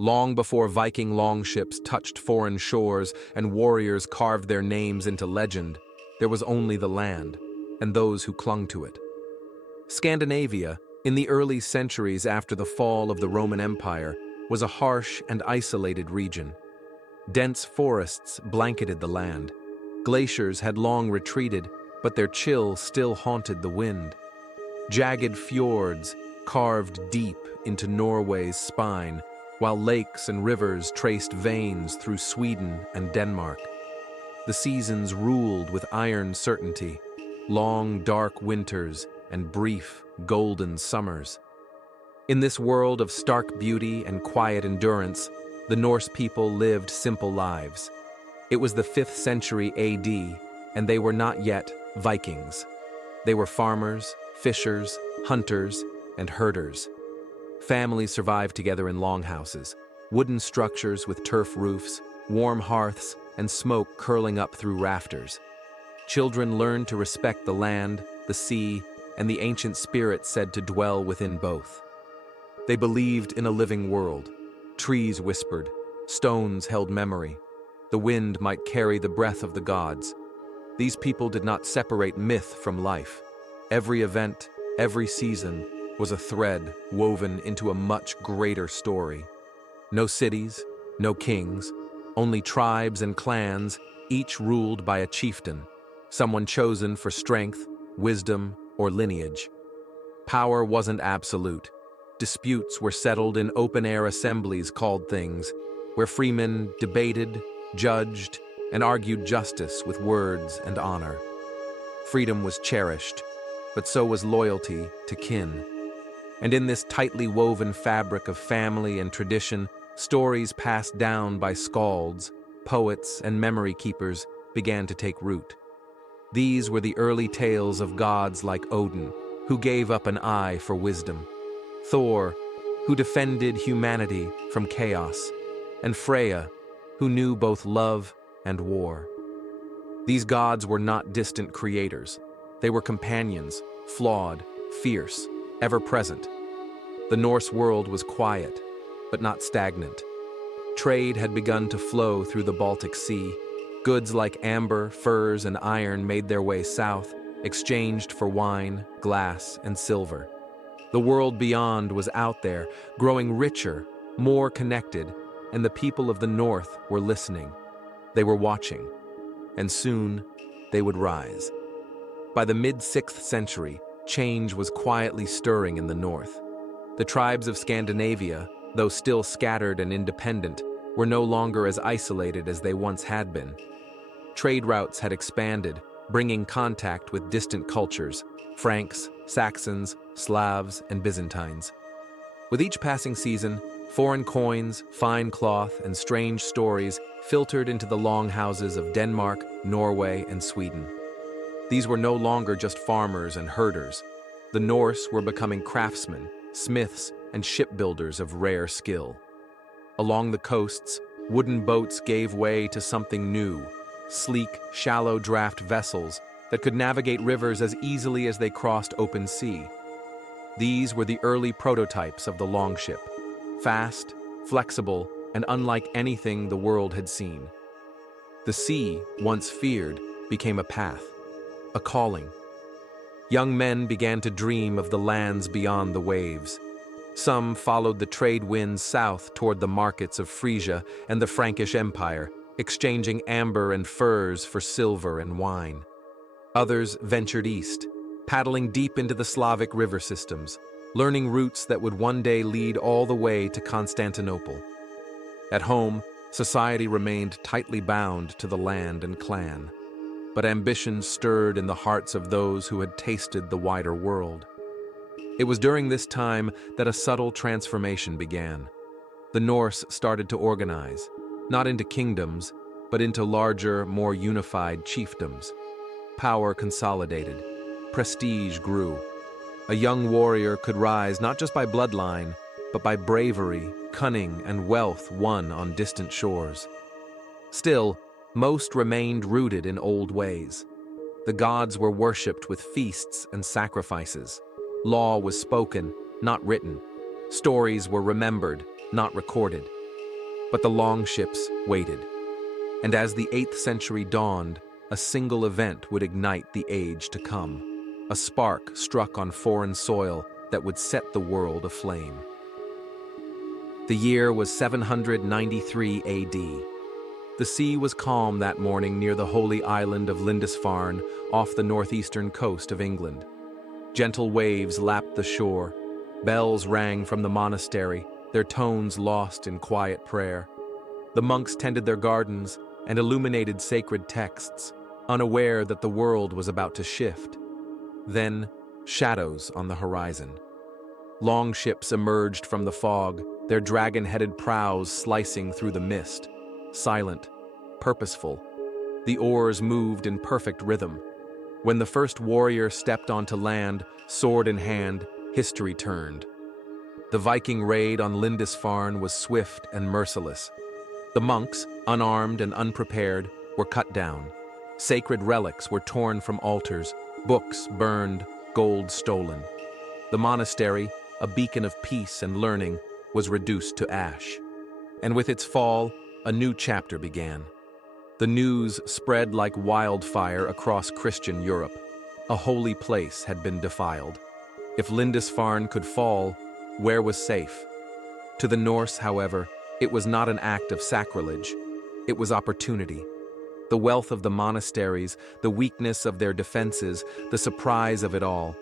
Long before Viking longships touched foreign shores and warriors carved their names into legend, there was only the land, and those who clung to it. Scandinavia, in the early centuries after the fall of the Roman Empire, was a harsh and isolated region. Dense forests blanketed the land. Glaciers had long retreated, but their chill still haunted the wind. Jagged fjords carved deep into Norway's spine, while lakes and rivers traced veins through Sweden and Denmark. The seasons ruled with iron certainty, long dark winters and brief golden summers. In this world of stark beauty and quiet endurance, the Norse people lived simple lives. It was the 5th century AD, and they were not yet Vikings. They were farmers, fishers, hunters, and herders. Families survived together in longhouses, wooden structures with turf roofs, warm hearths, and smoke curling up through rafters. Children learned to respect the land, the sea, and the ancient spirits said to dwell within both. They believed in a living world. Trees whispered, stones held memory. The wind might carry the breath of the gods. These people did not separate myth from life. Every event, every season, was a thread woven into a much greater story. No cities, no kings, only tribes and clans, each ruled by a chieftain, someone chosen for strength, wisdom, or lineage. Power wasn't absolute. Disputes were settled in open-air assemblies called things, where freemen debated, judged, and argued justice with words and honor. Freedom was cherished, but so was loyalty to kin. And in this tightly woven fabric of family and tradition, stories passed down by skalds, poets, and memory keepers began to take root. These were the early tales of gods like Odin, who gave up an eye for wisdom, Thor, who defended humanity from chaos, and Freya, who knew both love and war. These gods were not distant creators. They were companions, flawed, fierce, ever-present. The Norse world was quiet, but not stagnant. Trade had begun to flow through the Baltic Sea. Goods like amber, furs, and iron made their way south, exchanged for wine, glass, and silver. The world beyond was out there, growing richer, more connected, and the people of the North were listening. They were watching, and soon they would rise. By the mid-6th century, change was quietly stirring in the North. The tribes of Scandinavia, though still scattered and independent, were no longer as isolated as they once had been. Trade routes had expanded, bringing contact with distant cultures, Franks, Saxons, Slavs, and Byzantines. With each passing season, foreign coins, fine cloth, and strange stories filtered into the longhouses of Denmark, Norway, and Sweden. These were no longer just farmers and herders. The Norse were becoming craftsmen, smiths, and shipbuilders of rare skill. Along the coasts, wooden boats gave way to something new, sleek, shallow draft vessels that could navigate rivers as easily as they crossed open sea. These were the early prototypes of the longship, fast, flexible, and unlike anything the world had seen. The sea, once feared, became a path, a calling. Young men began to dream of the lands beyond the waves. Some followed the trade winds south toward the markets of Frisia and the Frankish Empire, exchanging amber and furs for silver and wine. Others ventured east, paddling deep into the Slavic river systems, learning routes that would one day lead all the way to Constantinople. At home, society remained tightly bound to the land and clan, but ambition stirred in the hearts of those who had tasted the wider world. It was during this time that a subtle transformation began. The Norse started to organize, not into kingdoms, but into larger, more unified chiefdoms. Power consolidated. Prestige grew. A young warrior could rise not just by bloodline, but by bravery, cunning, and wealth won on distant shores. Still, most remained rooted in old ways. The gods were worshipped with feasts and sacrifices. Law was spoken, not written. Stories were remembered, not recorded. But the longships waited. And as the 8th century dawned, a single event would ignite the age to come. A spark struck on foreign soil that would set the world aflame. The year was 793 AD. The sea was calm that morning near the holy island of Lindisfarne off the northeastern coast of England. Gentle waves lapped the shore. Bells rang from the monastery, their tones lost in quiet prayer. The monks tended their gardens and illuminated sacred texts, unaware that the world was about to shift. Then, shadows on the horizon. Longships emerged from the fog, their dragon-headed prows slicing through the mist. Silent, purposeful. The oars moved in perfect rhythm. When the first warrior stepped onto land, sword in hand, history turned. The Viking raid on Lindisfarne was swift and merciless. The monks, unarmed and unprepared, were cut down. Sacred relics were torn from altars, books burned, gold stolen. The monastery, a beacon of peace and learning, was reduced to ash. And with its fall, a new chapter began. The news spread like wildfire across Christian Europe. A holy place had been defiled. If Lindisfarne could fall, where was safe? To the Norse, however, it was not an act of sacrilege. It was opportunity. The wealth of the monasteries, the weakness of their defenses, the surprise of it all.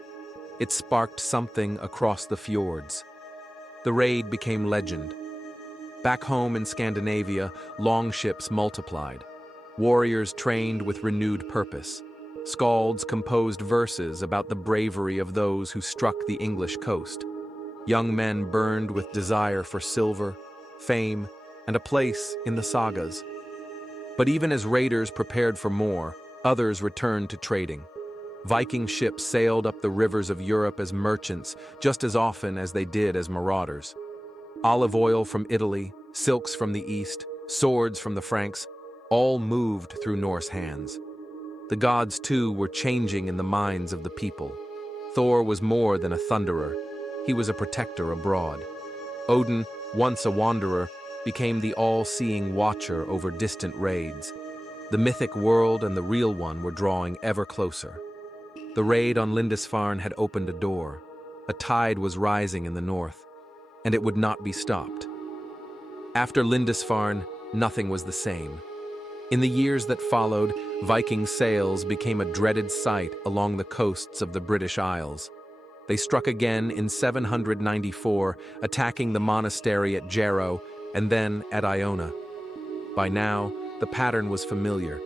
It sparked something across the fjords. The raid became legend. Back home in Scandinavia, longships multiplied. Warriors trained with renewed purpose. Skalds composed verses about the bravery of those who struck the English coast. Young men burned with desire for silver, fame, and a place in the sagas. But even as raiders prepared for more, others returned to trading. Viking ships sailed up the rivers of Europe as merchants just as often as they did as marauders. Olive oil from Italy, silks from the East, swords from the Franks, all moved through Norse hands. The gods, too, were changing in the minds of the people. Thor was more than a thunderer. He was a protector abroad. Odin, once a wanderer, became the all-seeing watcher over distant raids. The mythic world and the real one were drawing ever closer. The raid on Lindisfarne had opened a door. A tide was rising in the north, and it would not be stopped. After Lindisfarne, nothing was the same. In the years that followed, Viking sails became a dreaded sight along the coasts of the British Isles. They struck again in 794, attacking the monastery at Jarrow and then at Iona. By now, the pattern was familiar.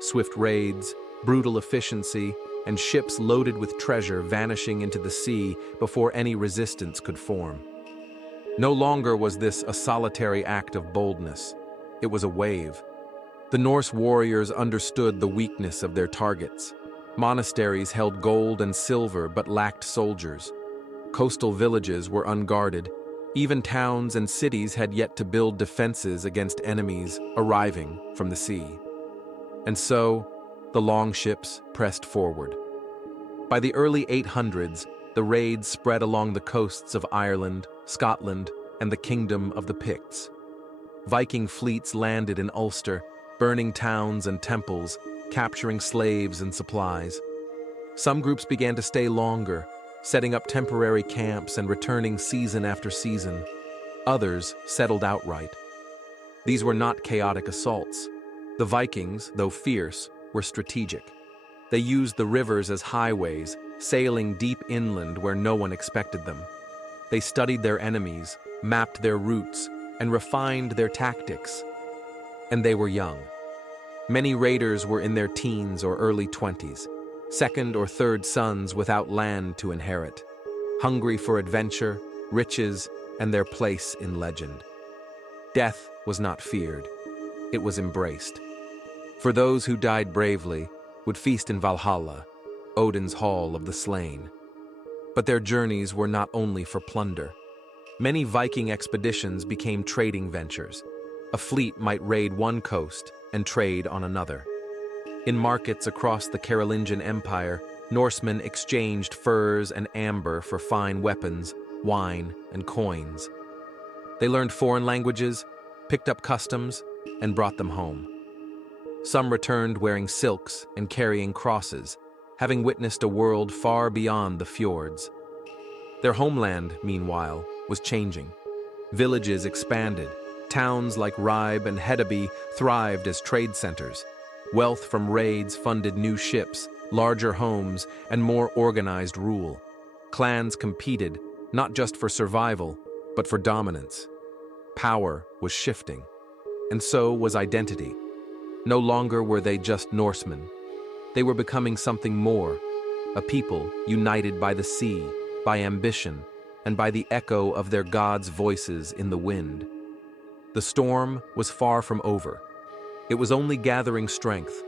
Swift raids, brutal efficiency, and ships loaded with treasure vanishing into the sea before any resistance could form. No longer was this a solitary act of boldness. It was a wave. The Norse warriors understood the weakness of their targets. Monasteries held gold and silver but lacked soldiers. Coastal villages were unguarded. Even towns and cities had yet to build defenses against enemies arriving from the sea. And so, the longships pressed forward. By the early 800s, the raids spread along the coasts of Ireland, Scotland, and the kingdom of the Picts. Viking fleets landed in Ulster, burning towns and temples, capturing slaves and supplies. Some groups began to stay longer, setting up temporary camps and returning season after season. Others settled outright. These were not chaotic assaults. The Vikings, though fierce, were strategic. They used the rivers as highways, sailing deep inland where no one expected them. They studied their enemies, mapped their routes, and refined their tactics. And they were young. Many raiders were in their teens or early 20s, second or third sons without land to inherit, hungry for adventure, riches, and their place in legend. Death was not feared. It was embraced. For those who died bravely would feast in Valhalla, Odin's hall of the slain. But their journeys were not only for plunder. Many Viking expeditions became trading ventures. A fleet might raid one coast and trade on another. In markets across the Carolingian Empire, Norsemen exchanged furs and amber for fine weapons, wine, and coins. They learned foreign languages, picked up customs, and brought them home. Some returned wearing silks and carrying crosses, having witnessed a world far beyond the fjords. Their homeland, meanwhile, was changing. Villages expanded. Towns like Ribe and Hedeby thrived as trade centers. Wealth from raids funded new ships, larger homes, and more organized rule. Clans competed, not just for survival, but for dominance. Power was shifting, and so was identity. No longer were they just Norsemen. They were becoming something more, a people united by the sea, by ambition, and by the echo of their gods' voices in the wind. The storm was far from over. It was only gathering strength.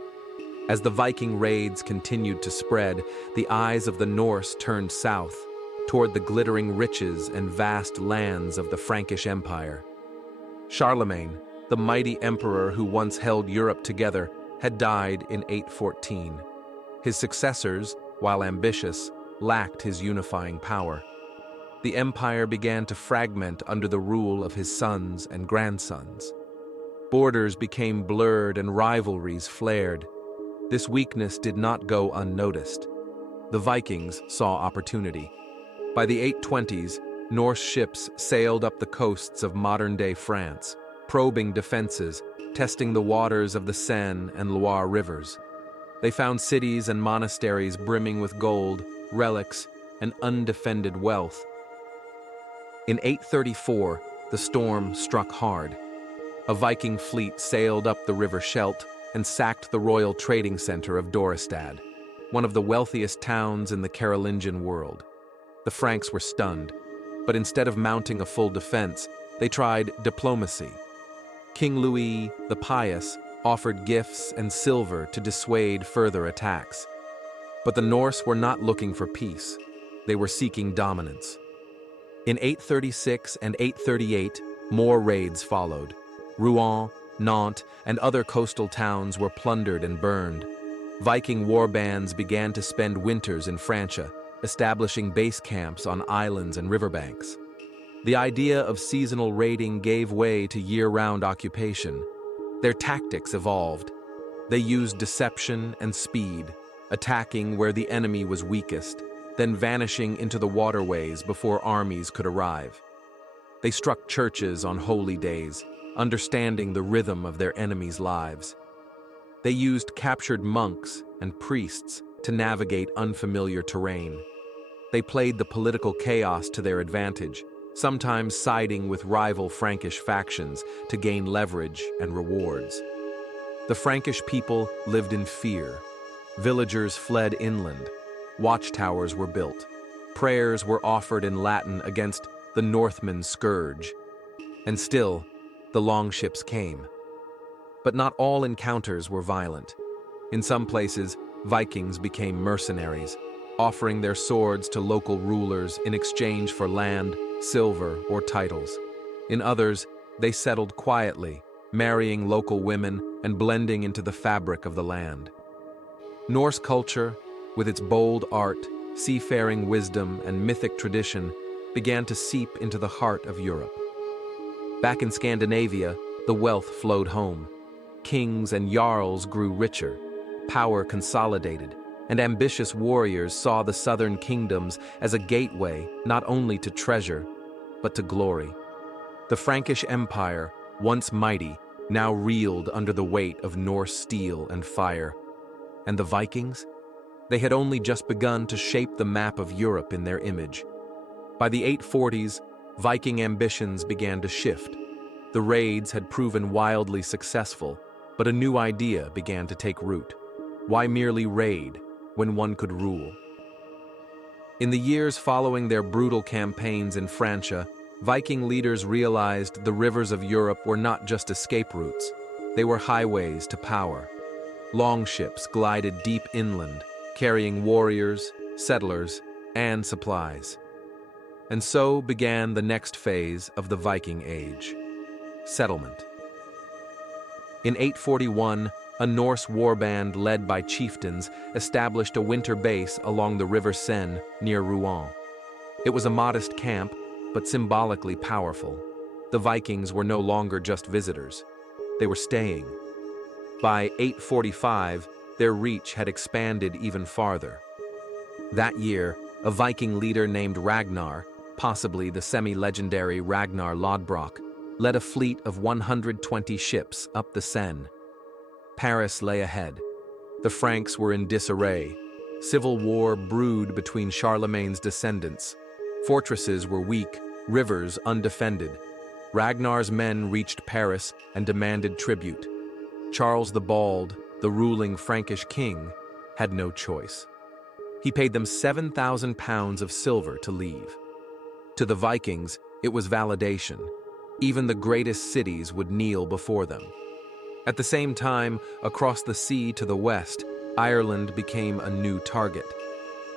As the Viking raids continued to spread, the eyes of the Norse turned south, toward the glittering riches and vast lands of the Frankish Empire. Charlemagne, the mighty emperor who once held Europe together, had died in 814. His successors, while ambitious, lacked his unifying power. The empire began to fragment under the rule of his sons and grandsons. Borders became blurred and rivalries flared. This weakness did not go unnoticed. The Vikings saw opportunity. By the 820s, Norse ships sailed up the coasts of modern-day France, probing defenses, testing the waters of the Seine and Loire rivers. They found cities and monasteries brimming with gold, relics, and undefended wealth. In 834, the storm struck hard. A Viking fleet sailed up the river Scheldt and sacked the royal trading center of Dorestad, one of the wealthiest towns in the Carolingian world. The Franks were stunned, but instead of mounting a full defense, they tried diplomacy. King Louis the Pious offered gifts and silver to dissuade further attacks. But the Norse were not looking for peace. They were seeking dominance. In 836 and 838, more raids followed. Rouen, Nantes, and other coastal towns were plundered and burned. Viking warbands began to spend winters in Francia, establishing base camps on islands and riverbanks. The idea of seasonal raiding gave way to year-round occupation. Their tactics evolved. They used deception and speed, attacking where the enemy was weakest, then vanishing into the waterways before armies could arrive. They struck churches on holy days, understanding the rhythm of their enemies' lives. They used captured monks and priests to navigate unfamiliar terrain. They played the political chaos to their advantage, sometimes siding with rival Frankish factions to gain leverage and rewards. The Frankish people lived in fear. Villagers fled inland. Watchtowers were built. Prayers were offered in Latin against the Northmen's scourge. And still, the longships came. But not all encounters were violent. In some places, Vikings became mercenaries, offering their swords to local rulers in exchange for land, silver, or titles. In others, they settled quietly, marrying local women and blending into the fabric of the land. Norse culture, with its bold art, seafaring wisdom, and mythic tradition, began to seep into the heart of Europe. Back in Scandinavia, the wealth flowed home. Kings and jarls grew richer, power consolidated, and ambitious warriors saw the southern kingdoms as a gateway not only to treasure, but to glory. The Frankish Empire, once mighty, now reeled under the weight of Norse steel and fire. And the Vikings? They had only just begun to shape the map of Europe in their image. By the 840s, Viking ambitions began to shift. The raids had proven wildly successful, but a new idea began to take root. Why merely raid when one could rule? In the years following their brutal campaigns in Francia, Viking leaders realized the rivers of Europe were not just escape routes. They were highways to power. Longships glided deep inland, carrying warriors, settlers, and supplies. And so began the next phase of the Viking Age: settlement. In 841, a Norse warband led by chieftains established a winter base along the River Seine near Rouen. It was a modest camp, but symbolically powerful. the Vikings were no longer just visitors. They were staying. By 845, their reach had expanded even farther. That year, a Viking leader named Ragnar, possibly the semi-legendary Ragnar Lodbrok, led a fleet of 120 ships up the Seine. Paris lay ahead. The Franks were in disarray. Civil war brewed between Charlemagne's descendants. Fortresses were weak, rivers undefended. Ragnar's men reached Paris and demanded tribute. Charles the Bald, the ruling Frankish king, had no choice. He paid them 7,000 pounds of silver to leave. To the Vikings, it was validation. Even the greatest cities would kneel before them. At the same time, across the sea to the west, Ireland became a new target.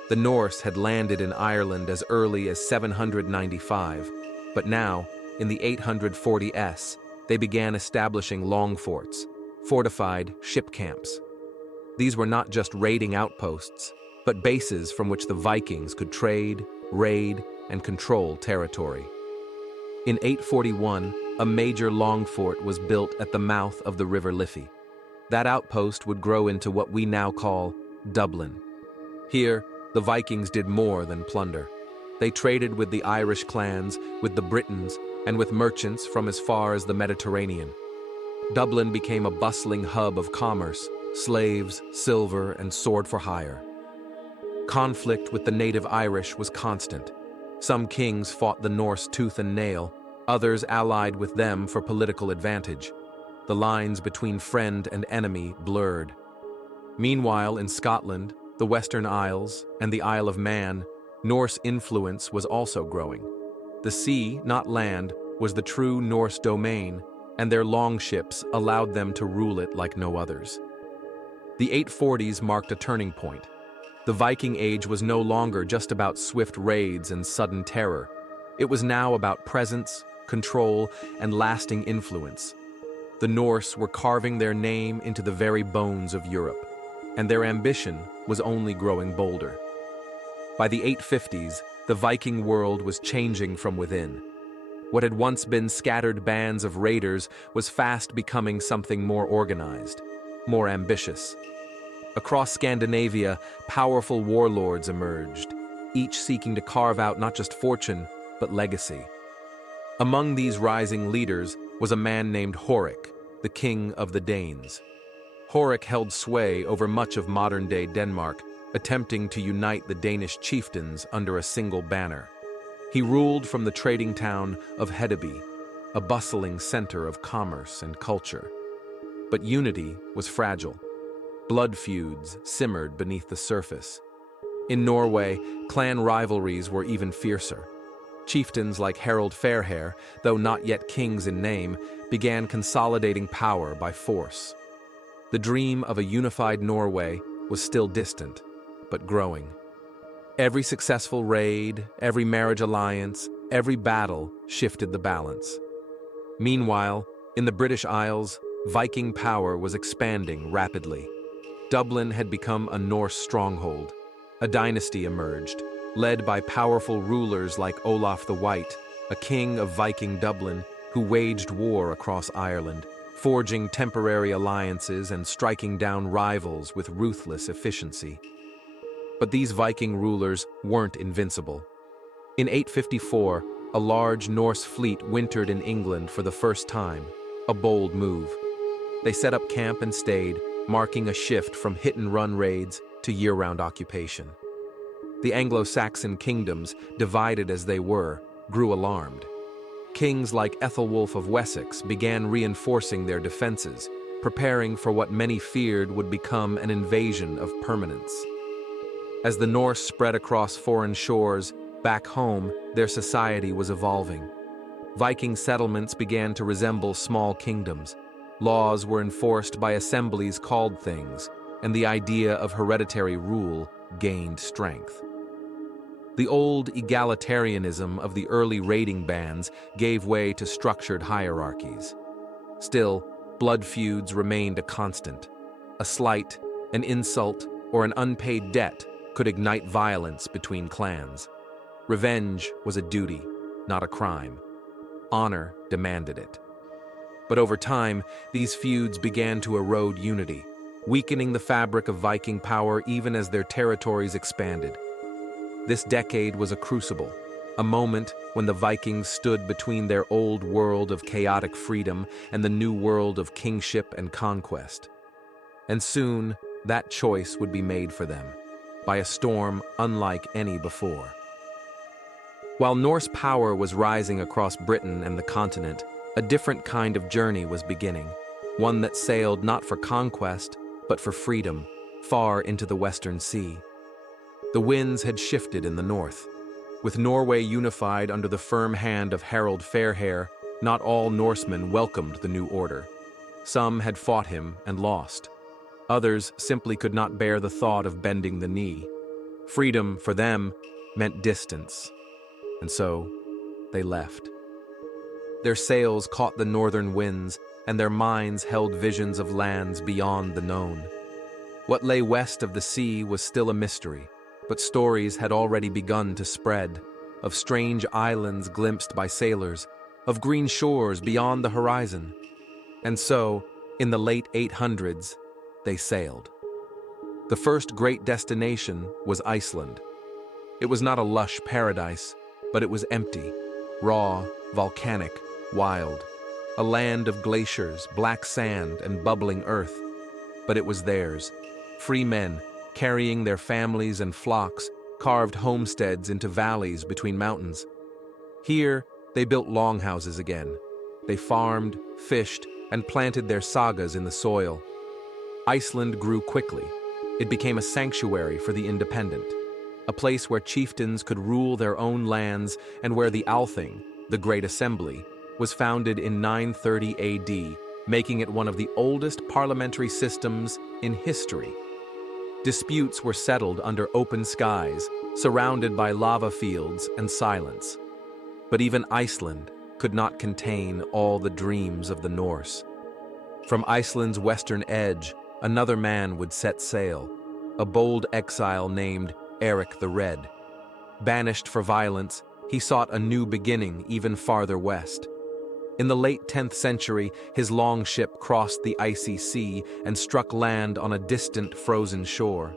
The Norse had landed in Ireland as early as 795, but now, in the 840s, they began establishing long forts, fortified ship camps. These were not just raiding outposts, but bases from which the Vikings could trade, raid, and control territory. In 841, a major long fort was built at the mouth of the River Liffey. That outpost would grow into what we now call Dublin. Here, the Vikings did more than plunder. They traded with the Irish clans, with the Britons, and with merchants from as far as the Mediterranean. Dublin became a bustling hub of commerce, slaves, silver, and sword for hire. Conflict with the native Irish was constant. Some kings fought the Norse tooth and nail, others allied with them for political advantage. The lines between friend and enemy blurred. Meanwhile, in Scotland, the Western Isles, and the Isle of Man, Norse influence was also growing. The sea, not land, was the true Norse domain, and their longships allowed them to rule it like no others. The 840s marked a turning point. The Viking Age was no longer just about swift raids and sudden terror. It was now about presence, control, and lasting influence. The Norse were carving their name into the very bones of Europe, and their ambition was only growing bolder. By the 850s, the Viking world was changing from within. What had once been scattered bands of raiders was fast becoming something more organized, more ambitious. Across Scandinavia, powerful warlords emerged, each seeking to carve out not just fortune, but legacy. Among these rising leaders was a man named Horik, the king of the Danes. Horik held sway over much of modern-day Denmark, attempting to unite the Danish chieftains under a single banner. He ruled from the trading town of Hedeby, a bustling center of commerce and culture. But unity was fragile. Blood feuds simmered beneath the surface. In Norway, clan rivalries were even fiercer. Chieftains like Harald Fairhair, though not yet kings in name, began consolidating power by force. The dream of a unified Norway was still distant, but growing. Every successful raid, every marriage alliance, every battle shifted the balance. Meanwhile, in the British Isles, Viking power was expanding rapidly. Dublin had become a Norse stronghold. A dynasty emerged, led by powerful rulers like Olaf the White, a king of Viking Dublin who waged war across Ireland, forging temporary alliances and striking down rivals with ruthless efficiency. But these Viking rulers weren't invincible. In 854, a large Norse fleet wintered in England for the first time, a bold move. They set up camp and stayed, marking a shift from hit-and-run raids to year-round occupation. The Anglo-Saxon kingdoms, divided as they were, grew alarmed. Kings like Ethelwulf of Wessex began reinforcing their defenses, preparing for what many feared would become an invasion of permanence. As the Norse spread across foreign shores, back home, their society was evolving. Viking settlements began to resemble small kingdoms. Laws were enforced by assemblies called things, and the idea of hereditary rule gained strength. The old egalitarianism of the early raiding bands gave way to structured hierarchies. Still, blood feuds remained a constant. A slight, an insult, or an unpaid debt could ignite violence between clans. Revenge was a duty, not a crime. Honor demanded it. But over time, these feuds began to erode unity, weakening the fabric of Viking power even as their territories expanded. This decade was a crucible, a moment when the Vikings stood between their old world of chaotic freedom and the new world of kingship and conquest. And soon, that choice would be made for them, by a storm unlike any before. While Norse power was rising across Britain and the continent, a different kind of journey was beginning, one that sailed not for conquest, but for freedom, far into the Western Sea. The winds had shifted in the north. With Norway unified under the firm hand of Harald Fairhair, not all Norsemen welcomed the new order. Some had fought him and lost. Others simply could not bear the thought of bending the knee. Freedom, for them, meant distance. And so, they left. Their sails caught the northern winds, and their minds held visions of lands beyond the known. What lay west of the sea was still a mystery, but stories had already begun to spread, of strange islands glimpsed by sailors, of green shores beyond the horizon. And so, in the late 800s, they sailed. The first great destination was Iceland. It was not a lush paradise, but it was empty, raw, volcanic, wild. A land of glaciers, black sand, and bubbling earth. But it was theirs. Free men, carrying their families and flocks, carved homesteads into valleys between mountains. Here, they built longhouses again. They farmed, fished, and planted their sagas in the soil. Iceland grew quickly. It became a sanctuary for the independent, a place where chieftains could rule their own lands and where the Althing, the Great Assembly, was founded in 930 AD, making it one of the oldest parliamentary systems in history. Disputes were settled under open skies, surrounded by lava fields and silence. But even Iceland could not contain all the dreams of the Norse. From Iceland's western edge, another man would set sail, a bold exile named Eric the Red. Banished for violence, he sought a new beginning even farther west. In the late 10th century, his longship crossed the icy sea and struck land on a distant frozen shore.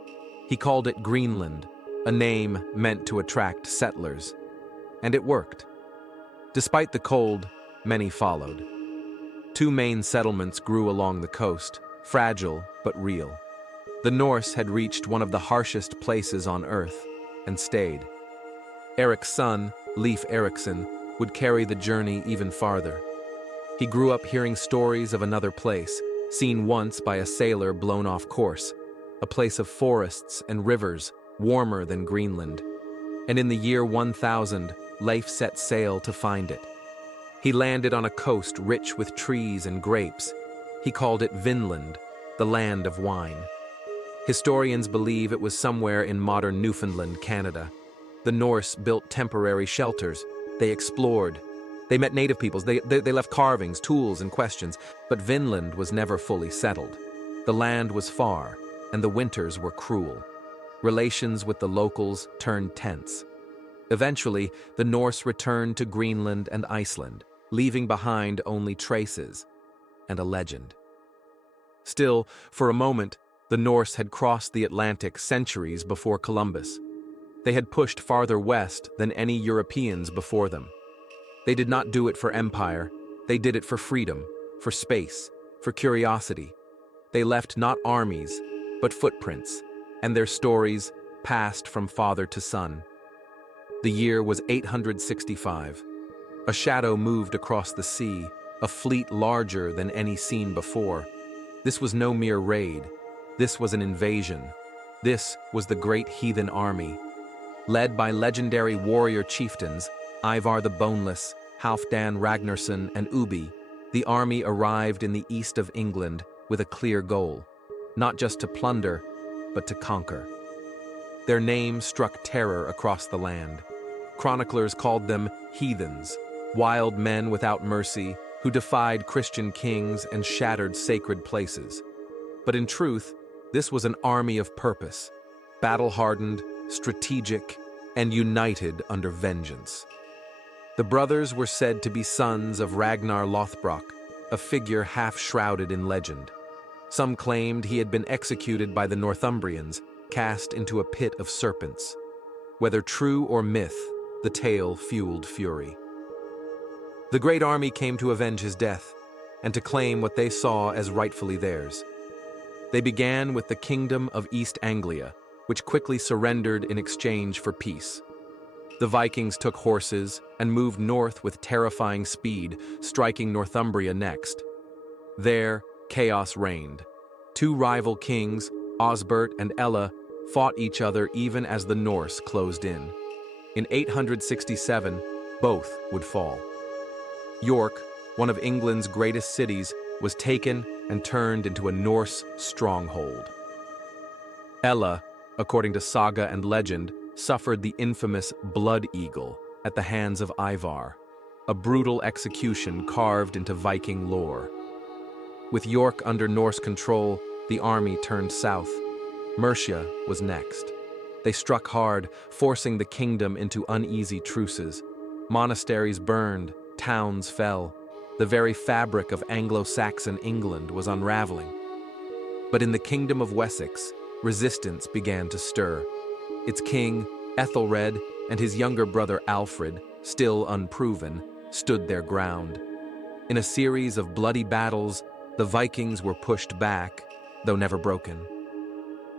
He called it Greenland, a name meant to attract settlers. And it worked. Despite the cold, many followed. Two main settlements grew along the coast, fragile but real. The Norse had reached one of the harshest places on Earth, and stayed. Eric's son, Leif Erikson, would carry the journey even farther. He grew up hearing stories of another place, seen once by a sailor blown off course, a place of forests and rivers, warmer than Greenland. And in the year 1000, Leif set sail to find it. He landed on a coast rich with trees and grapes. He called it Vinland, the land of wine. Historians believe it was somewhere in modern Newfoundland, Canada. The Norse built temporary shelters. They explored. They met native peoples. They left carvings, tools, and questions. But Vinland was never fully settled. The land was far, and the winters were cruel. Relations with the locals turned tense. Eventually, the Norse returned to Greenland and Iceland, leaving behind only traces and a legend. Still, for a moment, the Norse had crossed the Atlantic centuries before Columbus. They had pushed farther west than any Europeans before them. They did not do it for empire. They did it for freedom, for space, for curiosity. They left not armies, but footprints, and their stories passed from father to son. The year was 865. A shadow moved across the sea, a fleet larger than any seen before. This was no mere raid. This was an invasion. This was the great heathen army. Led by legendary warrior chieftains, Ivar the Boneless, Halfdan Ragnarsson, and Ubi, the army arrived in the east of England with a clear goal, not just to plunder, but to conquer. Their name struck terror across the land. Chroniclers called them heathens, wild men without mercy who defied Christian kings and shattered sacred places. But in truth, this was an army of purpose, battle-hardened, strategic, and united under vengeance. The brothers were said to be sons of Ragnar Lothbrok, a figure half-shrouded in legend. Some claimed he had been executed by the Northumbrians, cast into a pit of serpents. Whether true or myth, the tale fueled fury. The great army came to avenge his death, and to claim what they saw as rightfully theirs. They began with the Kingdom of East Anglia, which quickly surrendered in exchange for peace. The Vikings took horses and moved north with terrifying speed, striking Northumbria next. There, chaos reigned. Two rival kings, Osbert and Ella, fought each other even as the Norse closed in. In 867, both would fall. York, one of England's greatest cities, was taken and turned into a Norse stronghold. Ella, according to saga and legend, suffered the infamous Blood Eagle at the hands of Ivar, a brutal execution carved into Viking lore. With York under Norse control, the army turned south. Mercia was next. They struck hard, forcing the kingdom into uneasy truces. Monasteries burned, towns fell. The very fabric of Anglo-Saxon England was unraveling. But in the Kingdom of Wessex, resistance began to stir. Its king, Ethelred, and his younger brother Alfred, still unproven, stood their ground. In a series of bloody battles, the Vikings were pushed back, though never broken.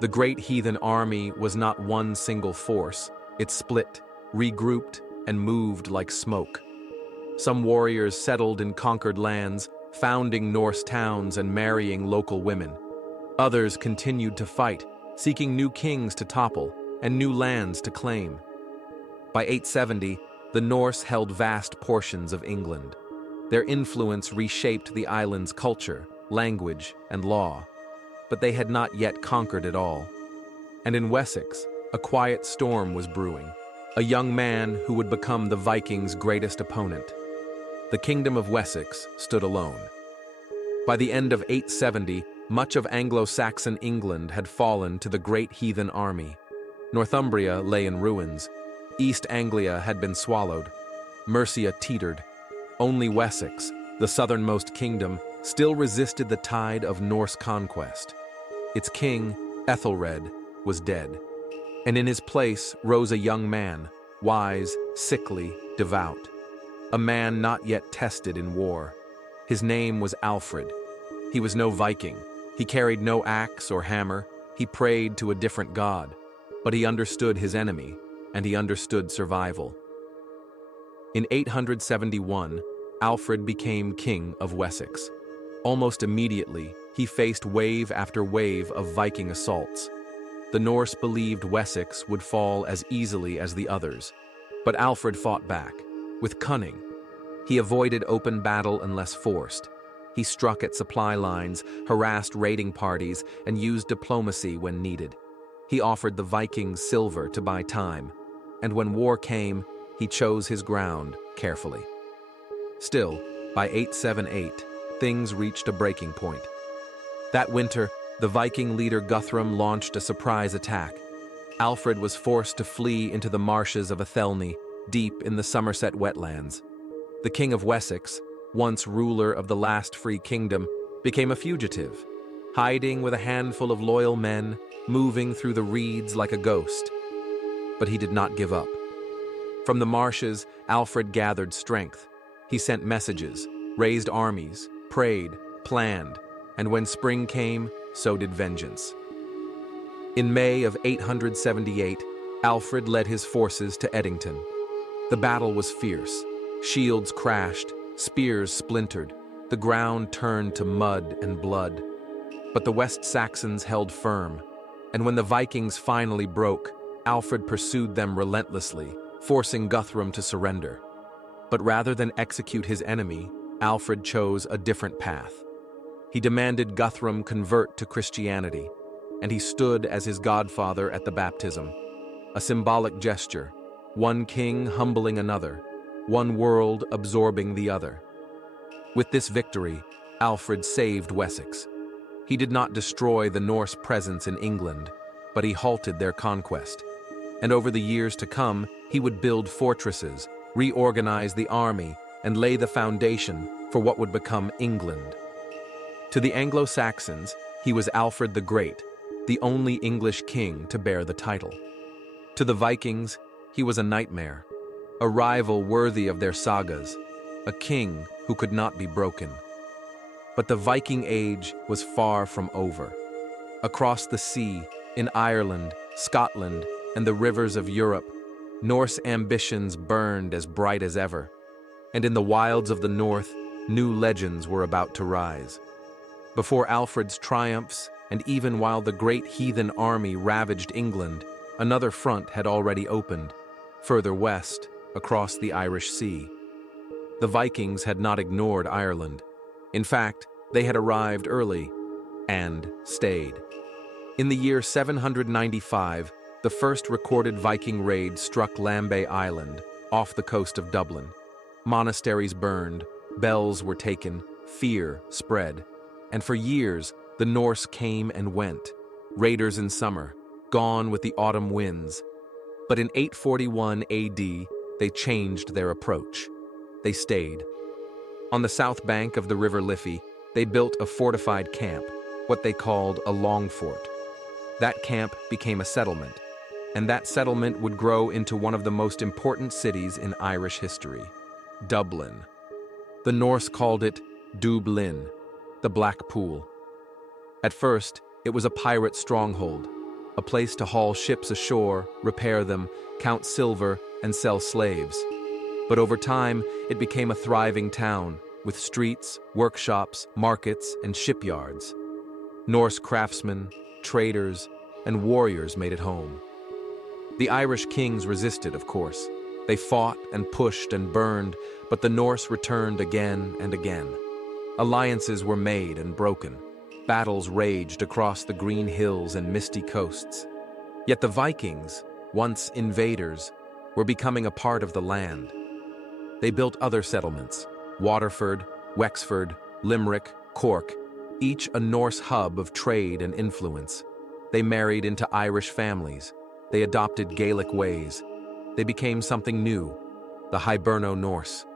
The great heathen army was not one single force. It split, regrouped, and moved like smoke. Some warriors settled in conquered lands, founding Norse towns and marrying local women. Others continued to fight, seeking new kings to topple and new lands to claim. By 870, the Norse held vast portions of England. Their influence reshaped the island's culture, language, and law. But they had not yet conquered it all. And in Wessex, a quiet storm was brewing, a young man who would become the Vikings' greatest opponent. The Kingdom of Wessex stood alone. By the end of 870, much of Anglo-Saxon England had fallen to the great heathen army. Northumbria lay in ruins. East Anglia had been swallowed. Mercia teetered. Only Wessex, the southernmost kingdom, still resisted the tide of Norse conquest. Its king, Ethelred, was dead. And in his place rose a young man, wise, sickly, devout. A man not yet tested in war. His name was Alfred. He was no Viking. He carried no axe or hammer. He prayed to a different god. But he understood his enemy, and he understood survival. In 871, Alfred became king of Wessex. Almost immediately, he faced wave after wave of Viking assaults. The Norse believed Wessex would fall as easily as the others, but Alfred fought back, with cunning. He avoided open battle unless forced. He struck at supply lines, harassed raiding parties, and used diplomacy when needed. He offered the Vikings silver to buy time, and when war came, he chose his ground carefully. Still, by 878, things reached a breaking point. That winter, the Viking leader Guthrum launched a surprise attack. Alfred was forced to flee into the marshes of Athelney, deep in the Somerset wetlands. The King of Wessex, once ruler of the last free kingdom, became a fugitive, hiding with a handful of loyal men, moving through the reeds like a ghost. But he did not give up. From the marshes, Alfred gathered strength. He sent messages, raised armies, prayed, planned, and when spring came, so did vengeance. In May of 878, Alfred led his forces to Edington. The battle was fierce. Shields crashed, spears splintered, the ground turned to mud and blood. But the West Saxons held firm, and when the Vikings finally broke, Alfred pursued them relentlessly, forcing Guthrum to surrender. But rather than execute his enemy, Alfred chose a different path. He demanded Guthrum convert to Christianity, and he stood as his godfather at the baptism. A symbolic gesture, one king humbling another, one world absorbing the other. With this victory, Alfred saved Wessex. He did not destroy the Norse presence in England, but he halted their conquest. And over the years to come, he would build fortresses, reorganize the army, and lay the foundation for what would become England. To the Anglo-Saxons, he was Alfred the Great, the only English king to bear the title. To the Vikings, he was a nightmare, a rival worthy of their sagas, a king who could not be broken. But the Viking Age was far from over. Across the sea, in Ireland, Scotland, and the rivers of Europe, Norse ambitions burned as bright as ever. And in the wilds of the north, new legends were about to rise. Before Alfred's triumphs, and even while the great heathen army ravaged England, another front had already opened, further west, across the Irish Sea. The Vikings had not ignored Ireland. In fact, they had arrived early and stayed. In the year 795, the first recorded Viking raid struck Lambay Island, off the coast of Dublin. Monasteries burned, bells were taken, fear spread. And for years, the Norse came and went, raiders in summer, gone with the autumn winds. But in 841 AD, they changed their approach. They stayed. On the south bank of the River Liffey, they built a fortified camp, what they called a long fort. That camp became a settlement, and that settlement would grow into one of the most important cities in Irish history, Dublin. The Norse called it Dublin, the Black Pool. At first, it was a pirate stronghold, a place to haul ships ashore, repair them, count silver, and sell slaves. But over time, it became a thriving town, with streets, workshops, markets, and shipyards. Norse craftsmen, traders, and warriors made it home. The Irish kings resisted, of course. They fought and pushed and burned, but the Norse returned again and again. Alliances were made and broken. Battles raged across the green hills and misty coasts. Yet the Vikings, once invaders, were becoming a part of the land. They built other settlements, Waterford, Wexford, Limerick, Cork, each a Norse hub of trade and influence. They married into Irish families. They adopted Gaelic ways. They became something new, the Hiberno-Norse.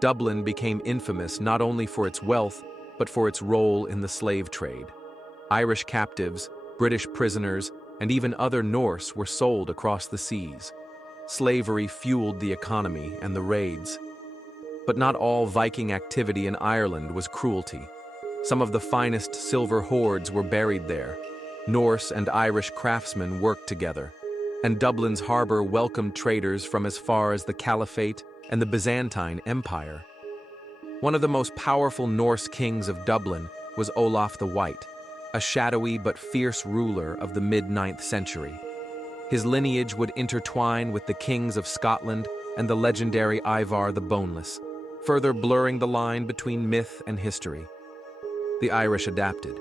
Dublin became infamous not only for its wealth, but for its role in the slave trade. Irish captives, British prisoners, and even other Norse were sold across the seas. Slavery fueled the economy and the raids. But not all Viking activity in Ireland was cruelty. Some of the finest silver hoards were buried there. Norse and Irish craftsmen worked together, and Dublin's harbor welcomed traders from as far as the Caliphate and the Byzantine Empire. One of the most powerful Norse kings of Dublin was Olaf the White, a shadowy but fierce ruler of the mid-9th century. His lineage would intertwine with the kings of Scotland and the legendary Ivar the Boneless, further blurring the line between myth and history. The Irish adapted.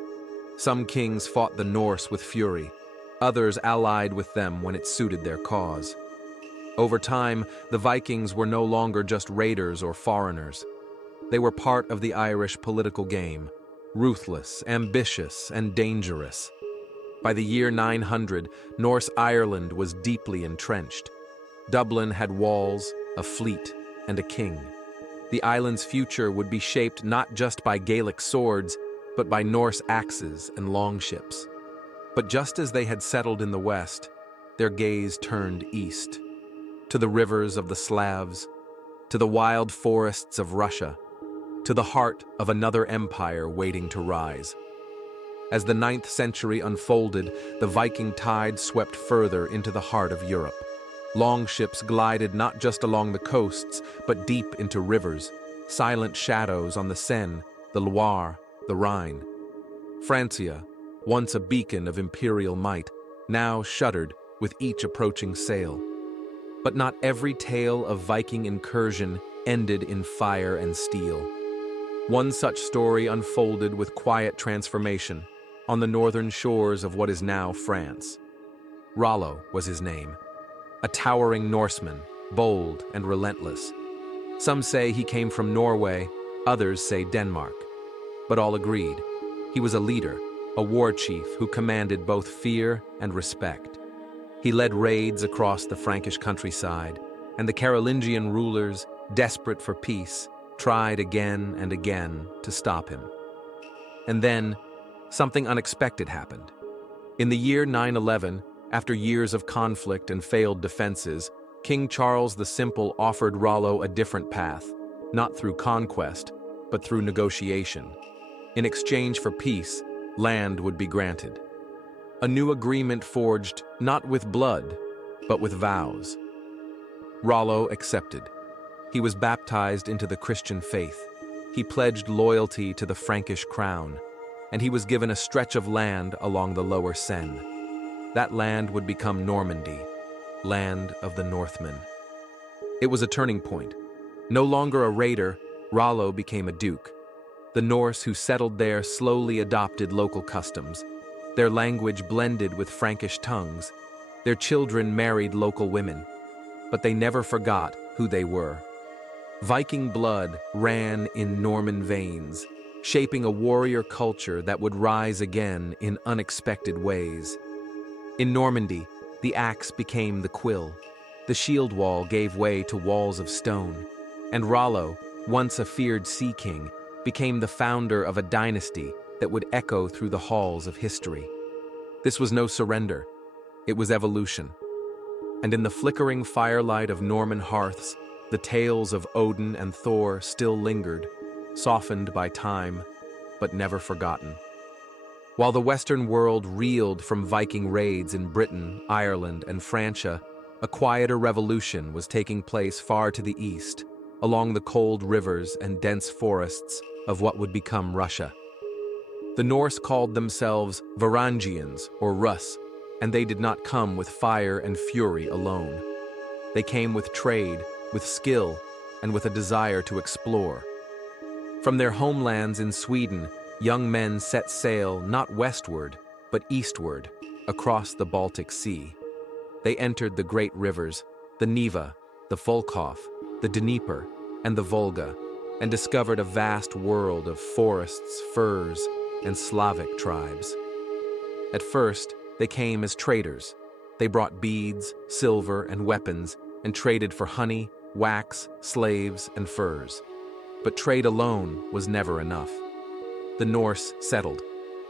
Some kings fought the Norse with fury. Others allied with them when it suited their cause. Over time, the Vikings were no longer just raiders or foreigners. They were part of the Irish political game, ruthless, ambitious, and dangerous. By the year 900, Norse Ireland was deeply entrenched. Dublin had walls, a fleet, and a king. The island's future would be shaped not just by Gaelic swords, but by Norse axes and longships. But just as they had settled in the west, their gaze turned east, to the rivers of the Slavs, to the wild forests of Russia, to the heart of another empire waiting to rise. As the 9th century unfolded, the Viking tide swept further into the heart of Europe. Longships glided not just along the coasts, but deep into rivers, silent shadows on the Seine, the Loire, the Rhine. Francia, once a beacon of imperial might, now shuddered with each approaching sail. But not every tale of Viking incursion ended in fire and steel. One such story unfolded with quiet transformation on the northern shores of what is now France. Rollo was his name, a towering Norseman, bold and relentless. Some say he came from Norway, others say Denmark. But all agreed, he was a leader, a war chief who commanded both fear and respect. He led raids across the Frankish countryside, and the Carolingian rulers, desperate for peace, tried again and again to stop him. And then, something unexpected happened. In the year 911, after years of conflict and failed defenses, King Charles the Simple offered Rollo a different path, not through conquest, but through negotiation. In exchange for peace, land would be granted. A new agreement forged not with blood, but with vows. Rollo accepted. He was baptized into the Christian faith. He pledged loyalty to the Frankish crown, and he was given a stretch of land along the lower Seine. That land would become Normandy, land of the Northmen. It was a turning point. No longer a raider, Rollo became a duke. The Norse who settled there slowly adopted local customs. Their language blended with Frankish tongues. Their children married local women. But they never forgot who they were. Viking blood ran in Norman veins, shaping a warrior culture that would rise again in unexpected ways. In Normandy, the axe became the quill. The shield wall gave way to walls of stone. And Rollo, once a feared sea king, became the founder of a dynasty that would echo through the halls of history. This was no surrender. It was evolution. And in the flickering firelight of Norman hearths, the tales of Odin and Thor still lingered, softened by time, but never forgotten. While the Western world reeled from Viking raids in Britain, Ireland, and Francia, a quieter revolution was taking place far to the east, along the cold rivers and dense forests of what would become Russia. The Norse called themselves Varangians, or Russ, and they did not come with fire and fury alone. They came with trade, with skill, and with a desire to explore. From their homelands in Sweden, young men set sail not westward, but eastward, across the Baltic Sea. They entered the great rivers, the Neva, the Volkhov, the Dnieper, and the Volga, and discovered a vast world of forests, firs, and Slavic tribes. At first, they came as traders. They brought beads, silver, and weapons, and traded for honey, wax, slaves, and furs. But trade alone was never enough. The Norse settled.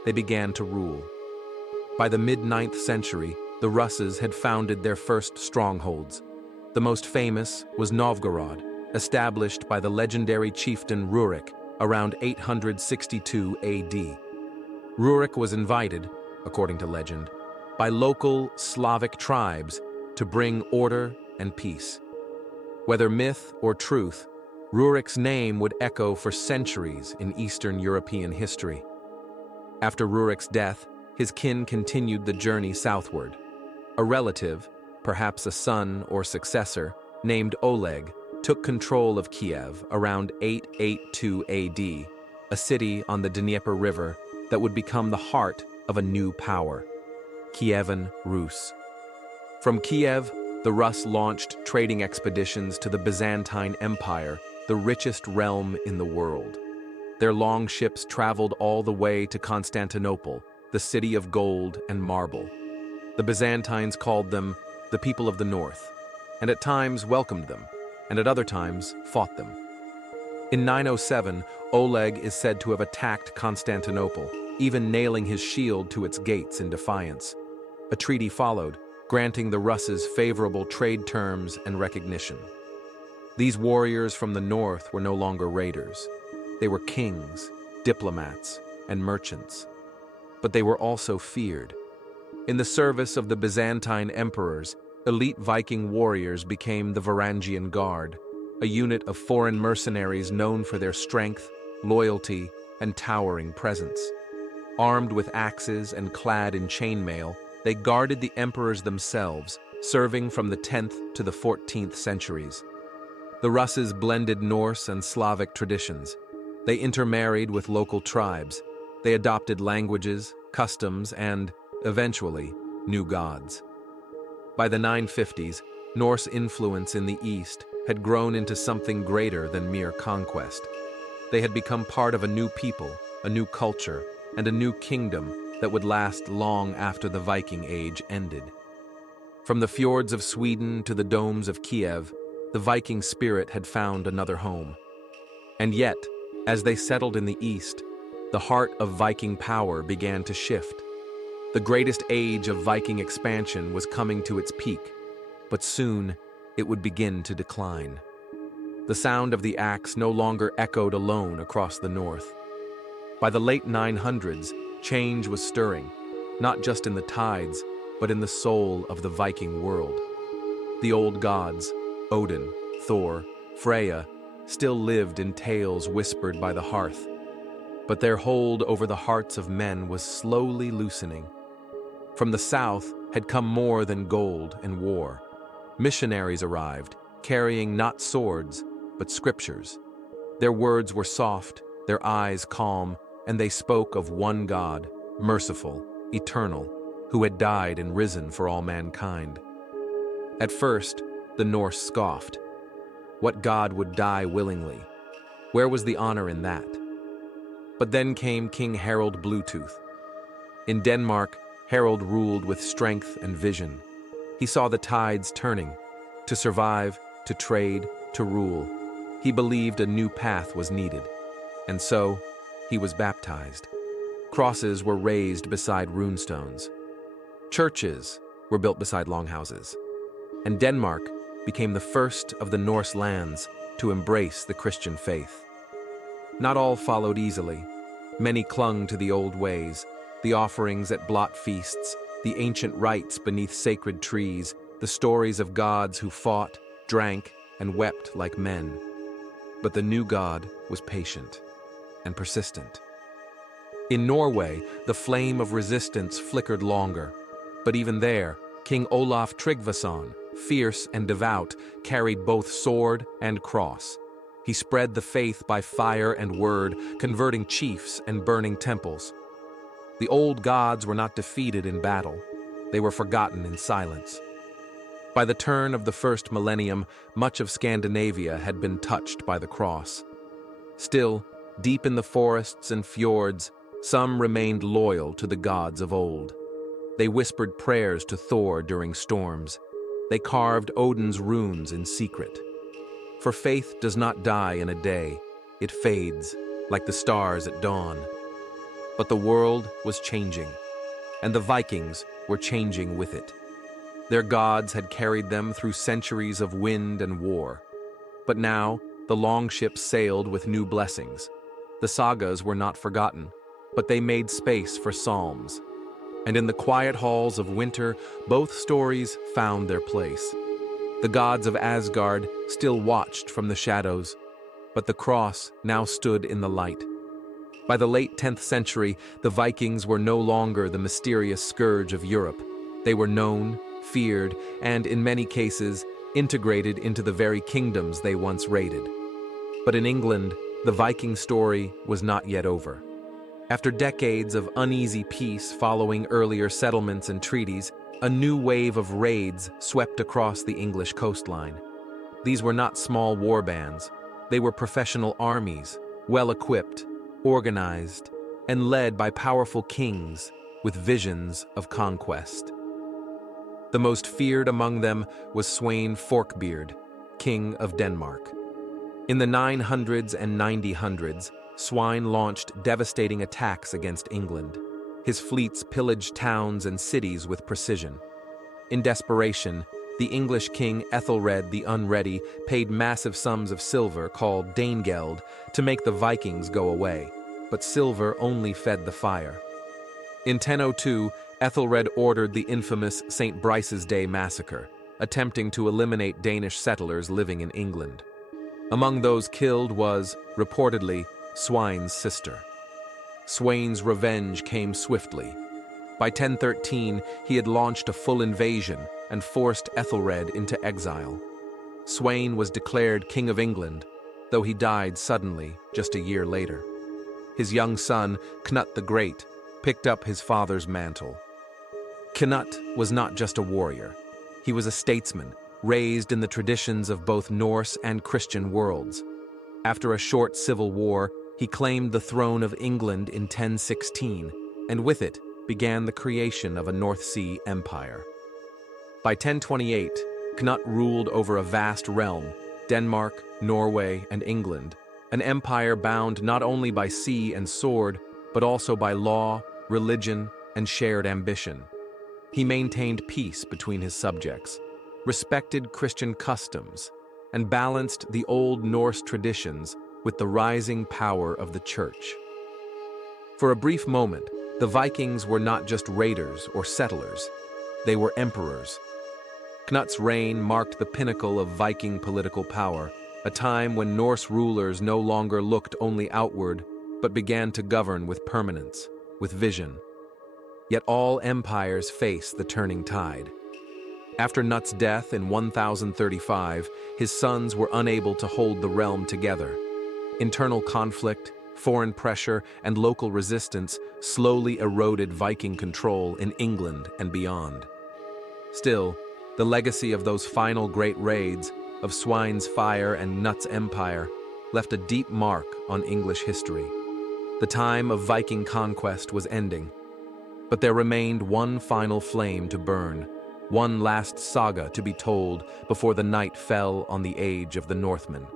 They began to rule. By the mid-9th century, the Russes had founded their first strongholds. The most famous was Novgorod, established by the legendary chieftain Rurik around 862 AD. Rurik was invited, according to legend, by local Slavic tribes to bring order and peace. Whether myth or truth, Rurik's name would echo for centuries in Eastern European history. After Rurik's death, his kin continued the journey southward. A relative, perhaps a son or successor, named Oleg, took control of Kiev around 882 AD, a city on the Dnieper River that would become the heart of a new power, Kievan Rus. From Kiev, the Rus launched trading expeditions to the Byzantine Empire, the richest realm in the world. Their longships traveled all the way to Constantinople, the city of gold and marble. The Byzantines called them the people of the north, and at times welcomed them, and at other times fought them. In 907, Oleg is said to have attacked Constantinople, even nailing his shield to its gates in defiance. A treaty followed, granting the Russes favorable trade terms and recognition. These warriors from the north were no longer raiders. They were kings, diplomats, and merchants. But they were also feared. In the service of the Byzantine emperors, elite Viking warriors became the Varangian Guard, a unit of foreign mercenaries known for their strength, loyalty, and towering presence. Armed with axes and clad in chainmail, they guarded the emperors themselves, serving from the 10th to the 14th centuries. The Russes blended Norse and Slavic traditions. They intermarried with local tribes. They adopted languages, customs, and, eventually, new gods. By the 950s, Norse influence in the East had grown into something greater than mere conquest. They had become part of a new people, a new culture, and a new kingdom that would last long after the Viking Age ended. From the fjords of Sweden to the domes of Kiev, The Viking spirit had found another home. And yet, as they settled in the east, the heart of Viking power began to shift. The greatest age of Viking expansion was coming to its peak, but soon it would begin to decline. The sound of the axe no longer echoed alone across the north. By the late 900s, change was stirring, not just in the tides, but in the soul of the Viking world. The old gods, Odin, Thor, Freya, still lived in tales whispered by the hearth, but their hold over the hearts of men was slowly loosening. From the south had come more than gold and war. Missionaries arrived, carrying not swords, but scriptures. Their words were soft, their eyes calm, and they spoke of one God, merciful, eternal, who had died and risen for all mankind. At first, the Norse scoffed. What god would die willingly? Where was the honor in that? But then came King Harald Bluetooth. In Denmark, Harald ruled with strength and vision. He saw the tides turning. To survive, to trade, to rule. He believed a new path was needed. And so, he was baptized. Crosses were raised beside runestones. Churches were built beside longhouses. And Denmark became the first of the Norse lands to embrace the Christian faith. Not all followed easily. Many clung to the old ways, the offerings at blot feasts, the ancient rites beneath sacred trees, the stories of gods who fought, drank, and wept like men. But the new God was patient and persistent. In Norway, the flame of resistance flickered longer, but even there, King Olaf Tryggvason, fierce and devout, carried both sword and cross. He spread the faith by fire and word, converting chiefs and burning temples. The old gods were not defeated in battle. They were forgotten in silence. By the turn of the first millennium, much of Scandinavia had been touched by the cross. Still, deep in the forests and fjords, some remained loyal to the gods of old. They whispered prayers to Thor during storms. They carved Odin's runes in secret. For faith does not die in a day. It fades, like the stars at dawn. But the world was changing, and the Vikings were changing with it. Their gods had carried them through centuries of wind and war. But now, the longships sailed with new blessings. The sagas were not forgotten, but they made space for psalms. And in the quiet halls of winter, both stories found their place. The gods of Asgard still watched from the shadows, but the cross now stood in the light. By the late 10th century, the Vikings were no longer the mysterious scourge of Europe. They were known, feared, and in many cases, integrated into the very kingdoms they once raided. But in England, the Viking story was not yet over. After decades of uneasy peace following earlier settlements and treaties, a new wave of raids swept across the English coastline. These were not small war bands. They were professional armies, well-equipped, organized, and led by powerful kings with visions of conquest. The most feared among them was Sweyn Forkbeard, King of Denmark. In the 900s and 900s, Sweyn launched devastating attacks against England. His fleets pillaged towns and cities with precision. In desperation, the English king Ethelred the Unready paid massive sums of silver called Danegeld to make the Vikings go away, but silver only fed the fire. In 1002, Ethelred ordered the infamous St. Brice's Day massacre, attempting to eliminate Danish settlers living in England. Among those killed was, reportedly, Sweyn's sister. Sweyn's revenge came swiftly. By 1013, he had launched a full invasion and forced Ethelred into exile. Sweyn was declared King of England, though he died suddenly just a year later. His young son, Cnut the Great, picked up his father's mantle. Cnut was not just a warrior. He was a statesman, raised in the traditions of both Norse and Christian worlds. After a short civil war, he claimed the throne of England in 1016, and with it began the creation of a North Sea empire. By 1028, Knut ruled over a vast realm, Denmark, Norway, and England, an empire bound not only by sea and sword, but also by law, religion, and shared ambition. He maintained peace between his subjects, respected Christian customs, and balanced the old Norse traditions with the rising power of the church. For a brief moment, the Vikings were not just raiders or settlers, they were emperors. Knut's reign marked the pinnacle of Viking political power, a time when Norse rulers no longer looked only outward, but began to govern with permanence, with vision. Yet all empires face the turning tide. After Knut's death in 1035, his sons were unable to hold the realm together. Internal conflict, foreign pressure, and local resistance slowly eroded Viking control in England and beyond. Still, the legacy of those final great raids, of Swine's Fire and Knut's empire, left a deep mark on English history. The time of Viking conquest was ending, but there remained one final flame to burn, one last saga to be told before the night fell on the age of the Northmen.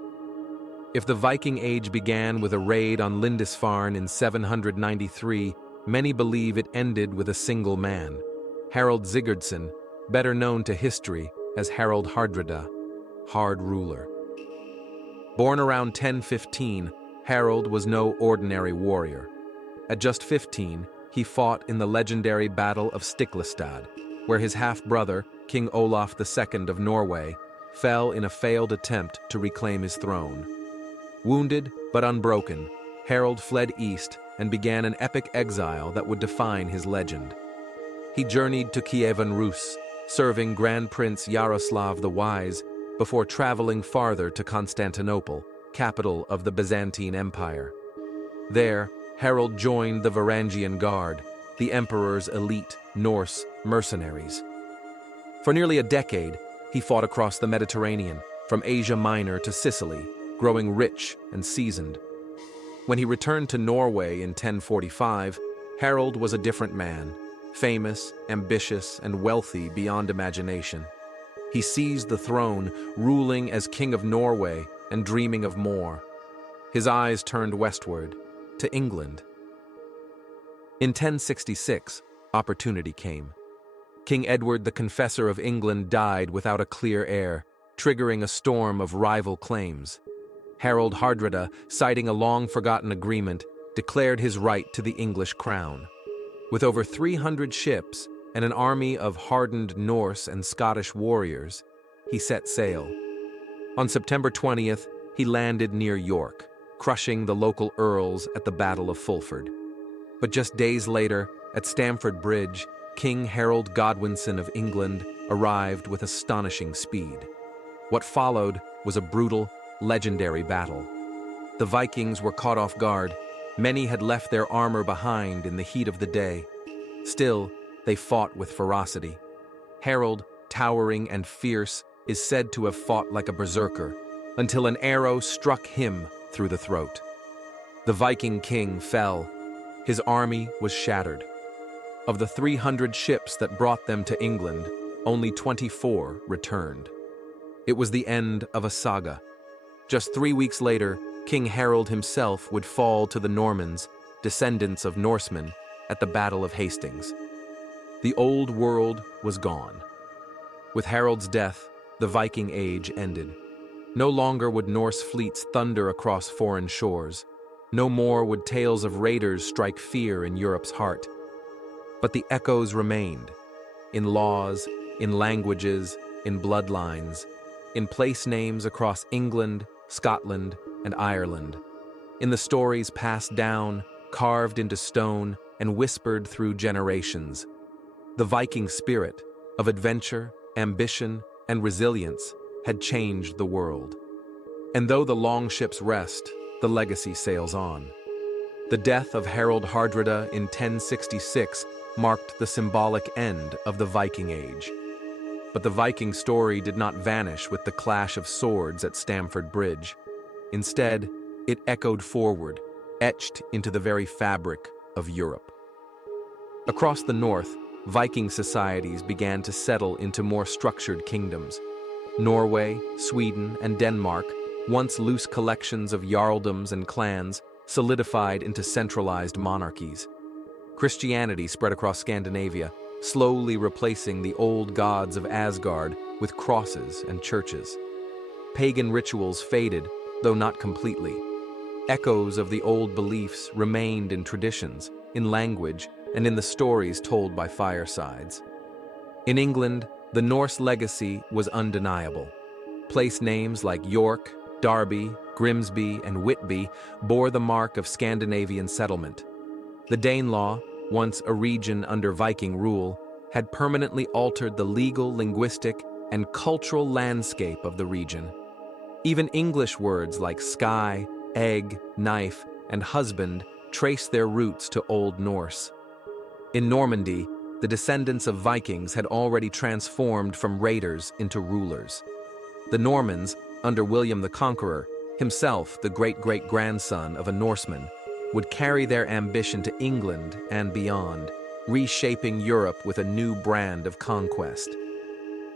If the Viking Age began with a raid on Lindisfarne in 793, many believe it ended with a single man, Harold Sigurdsson, better known to history as Harald Hardrada, Hard Ruler. Born around 1015, Harald was no ordinary warrior. At just 15, he fought in the legendary Battle of Stiklestad, where his half-brother, King Olaf II of Norway, fell in a failed attempt to reclaim his throne. Wounded but unbroken, Harald fled east and began an epic exile that would define his legend. He journeyed to Kievan Rus, serving Grand Prince Yaroslav the Wise, before traveling farther to Constantinople, capital of the Byzantine Empire. There, Harald joined the Varangian Guard, the emperor's elite Norse mercenaries. For nearly a decade, he fought across the Mediterranean, from Asia Minor to Sicily, growing rich and seasoned. When he returned to Norway in 1045, Harald was a different man, famous, ambitious, and wealthy beyond imagination. He seized the throne, ruling as King of Norway and dreaming of more. His eyes turned westward, to England. In 1066, opportunity came. King Edward the Confessor of England died without a clear heir, triggering a storm of rival claims. Harald Hardrada, citing a long-forgotten agreement, declared his right to the English crown. With over 300 ships and an army of hardened Norse and Scottish warriors, he set sail. On September 20th, he landed near York, crushing the local earls at the Battle of Fulford. But just days later, at Stamford Bridge, King Harold Godwinson of England arrived with astonishing speed. What followed was a brutal, legendary battle. The Vikings were caught off guard. Many had left their armor behind in the heat of the day. Still, they fought with ferocity. Harold, towering and fierce, is said to have fought like a berserker, until an arrow struck him through the throat. The Viking king fell. His army was shattered. Of the 300 ships that brought them to England, only 24 returned. It was the end of a saga. Just 3 weeks later, King Harold himself would fall to the Normans, descendants of Norsemen, at the Battle of Hastings. The old world was gone. With Harold's death, the Viking Age ended. No longer would Norse fleets thunder across foreign shores. No more would tales of raiders strike fear in Europe's heart. But the echoes remained, in laws, in languages, in bloodlines, in place names across England, Scotland, and Ireland, in the stories passed down, carved into stone, and whispered through generations. The Viking spirit of adventure, ambition, and resilience had changed the world. And though the longships rest, the legacy sails on. The death of Harald Hardrada in 1066 marked the symbolic end of the Viking Age. But the Viking story did not vanish with the clash of swords at Stamford Bridge. Instead, it echoed forward, etched into the very fabric of Europe. Across the north, Viking societies began to settle into more structured kingdoms. Norway, Sweden, and Denmark, once loose collections of jarldoms and clans, solidified into centralized monarchies. Christianity spread across Scandinavia, slowly replacing the old gods of Asgard with crosses and churches. Pagan rituals faded, though not completely. Echoes of the old beliefs remained in traditions, in language, and in the stories told by firesides. In England, the Norse legacy was undeniable. Place names like York, Derby, Grimsby, and Whitby bore the mark of Scandinavian settlement. The Danelaw, once a region under Viking rule, had permanently altered the legal, linguistic, and cultural landscape of the region. Even English words like sky, egg, knife, and husband trace their roots to Old Norse. In Normandy, the descendants of Vikings had already transformed from raiders into rulers. The Normans, under William the Conqueror, himself the great-great-grandson of a Norseman, would carry their ambition to England and beyond, reshaping Europe with a new brand of conquest.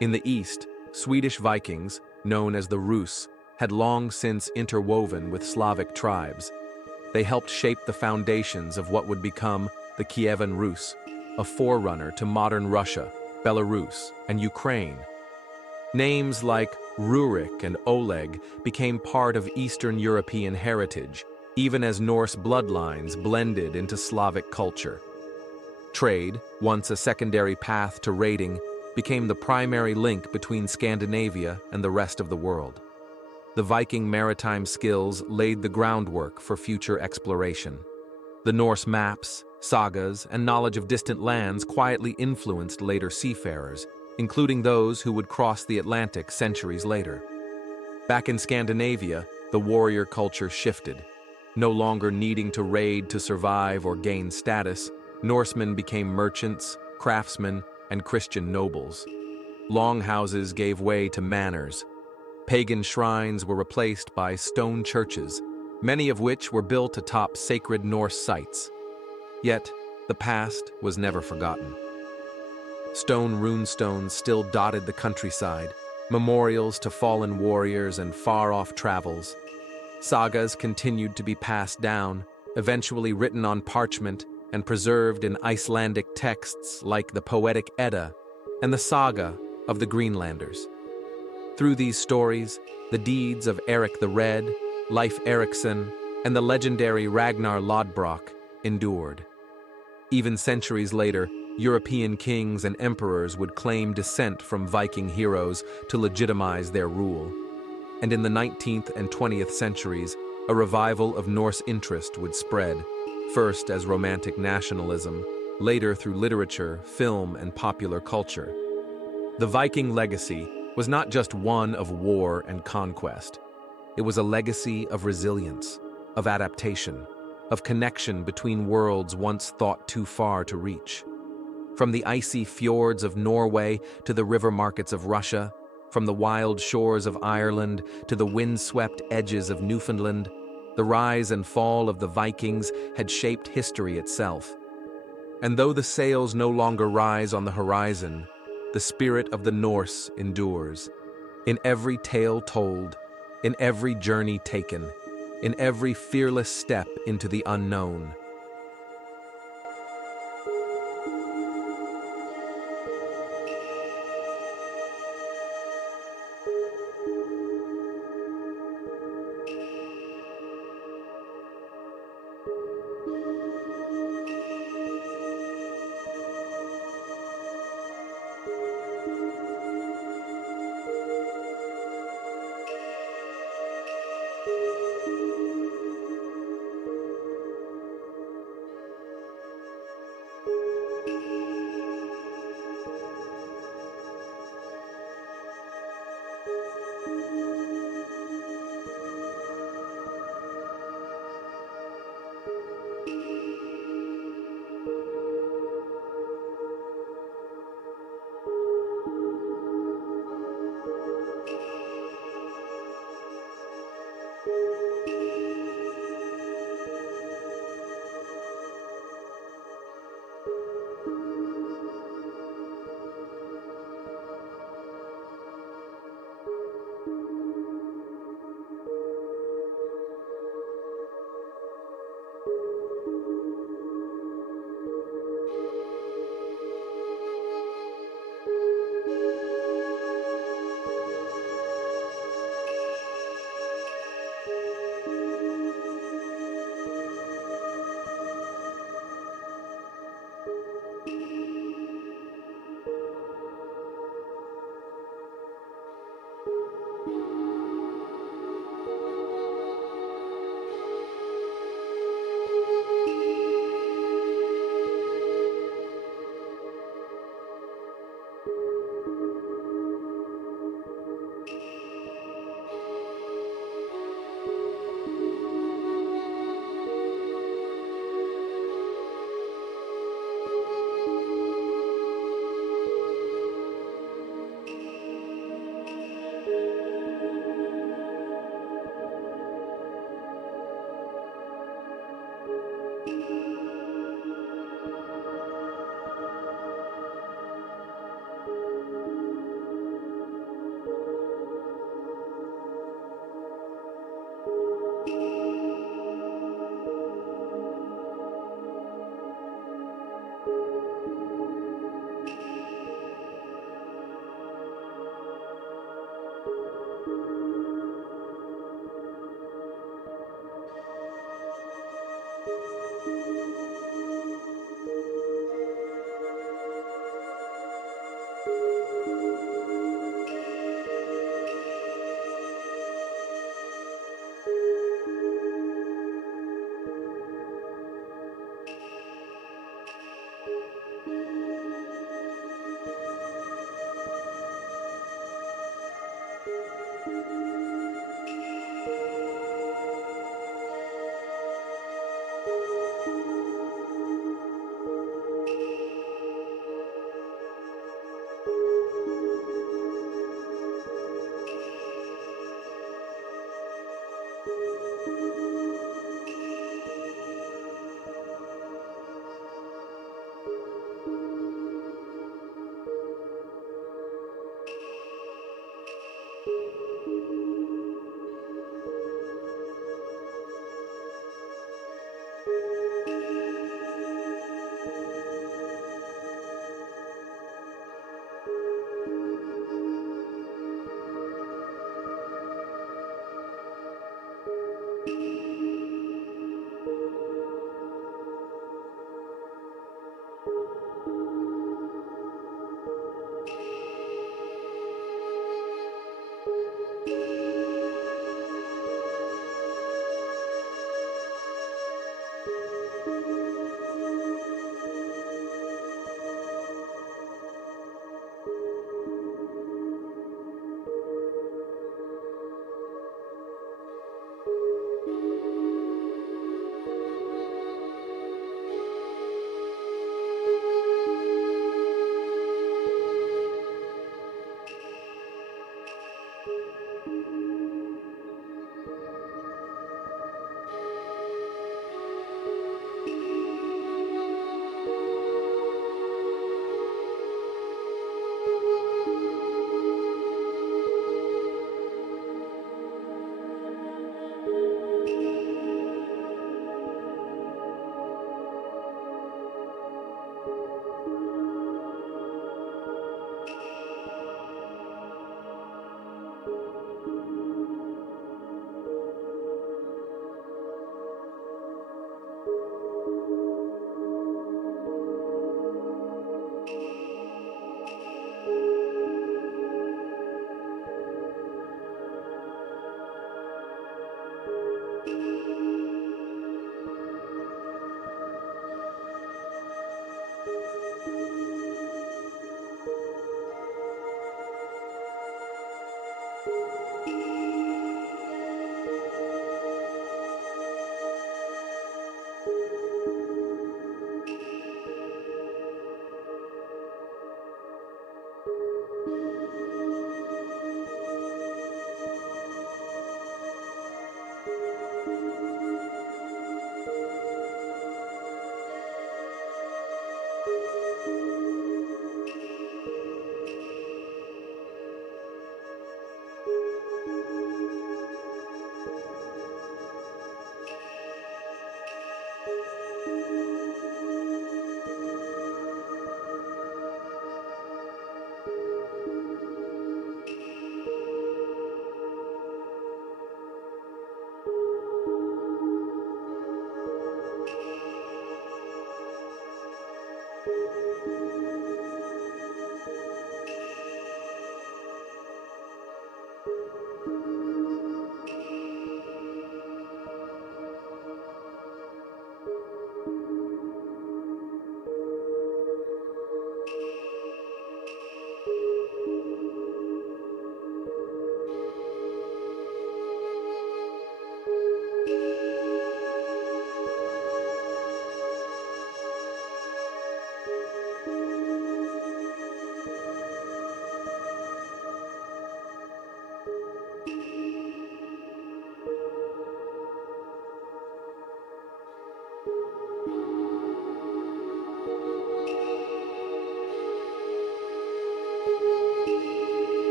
In the east, Swedish Vikings, known as the Rus, had long since interwoven with Slavic tribes. They helped shape the foundations of what would become the Kievan Rus, a forerunner to modern Russia, Belarus, and Ukraine. Names like Rurik and Oleg became part of Eastern European heritage, even as Norse bloodlines blended into Slavic culture. Trade, once a secondary path to raiding, became the primary link between Scandinavia and the rest of the world. The Viking maritime skills laid the groundwork for future exploration. The Norse maps, sagas, and knowledge of distant lands quietly influenced later seafarers, including those who would cross the Atlantic centuries later. Back in Scandinavia, the warrior culture shifted. No longer needing to raid to survive or gain status, Norsemen became merchants, craftsmen, and Christian nobles. Longhouses gave way to manors. Pagan shrines were replaced by stone churches, many of which were built atop sacred Norse sites. Yet, the past was never forgotten. Stone runestones still dotted the countryside, memorials to fallen warriors and far-off travels. Sagas continued to be passed down, eventually written on parchment and preserved in Icelandic texts like the Poetic Edda and the Saga of the Greenlanders. Through these stories, the deeds of Eric the Red, Leif Erikson, and the legendary Ragnar Lodbrok endured. Even centuries later, European kings and emperors would claim descent from Viking heroes to legitimize their rule. And in the 19th and 20th centuries, a revival of Norse interest would spread, first as romantic nationalism, later through literature, film, and popular culture. The Viking legacy was not just one of war and conquest. It was a legacy of resilience, of adaptation, of connection between worlds once thought too far to reach. From the icy fjords of Norway to the river markets of Russia, from the wild shores of Ireland to the windswept edges of Newfoundland, the rise and fall of the Vikings had shaped history itself. And though the sails no longer rise on the horizon, the spirit of the Norse endures. In every tale told, in every journey taken, in every fearless step into the unknown.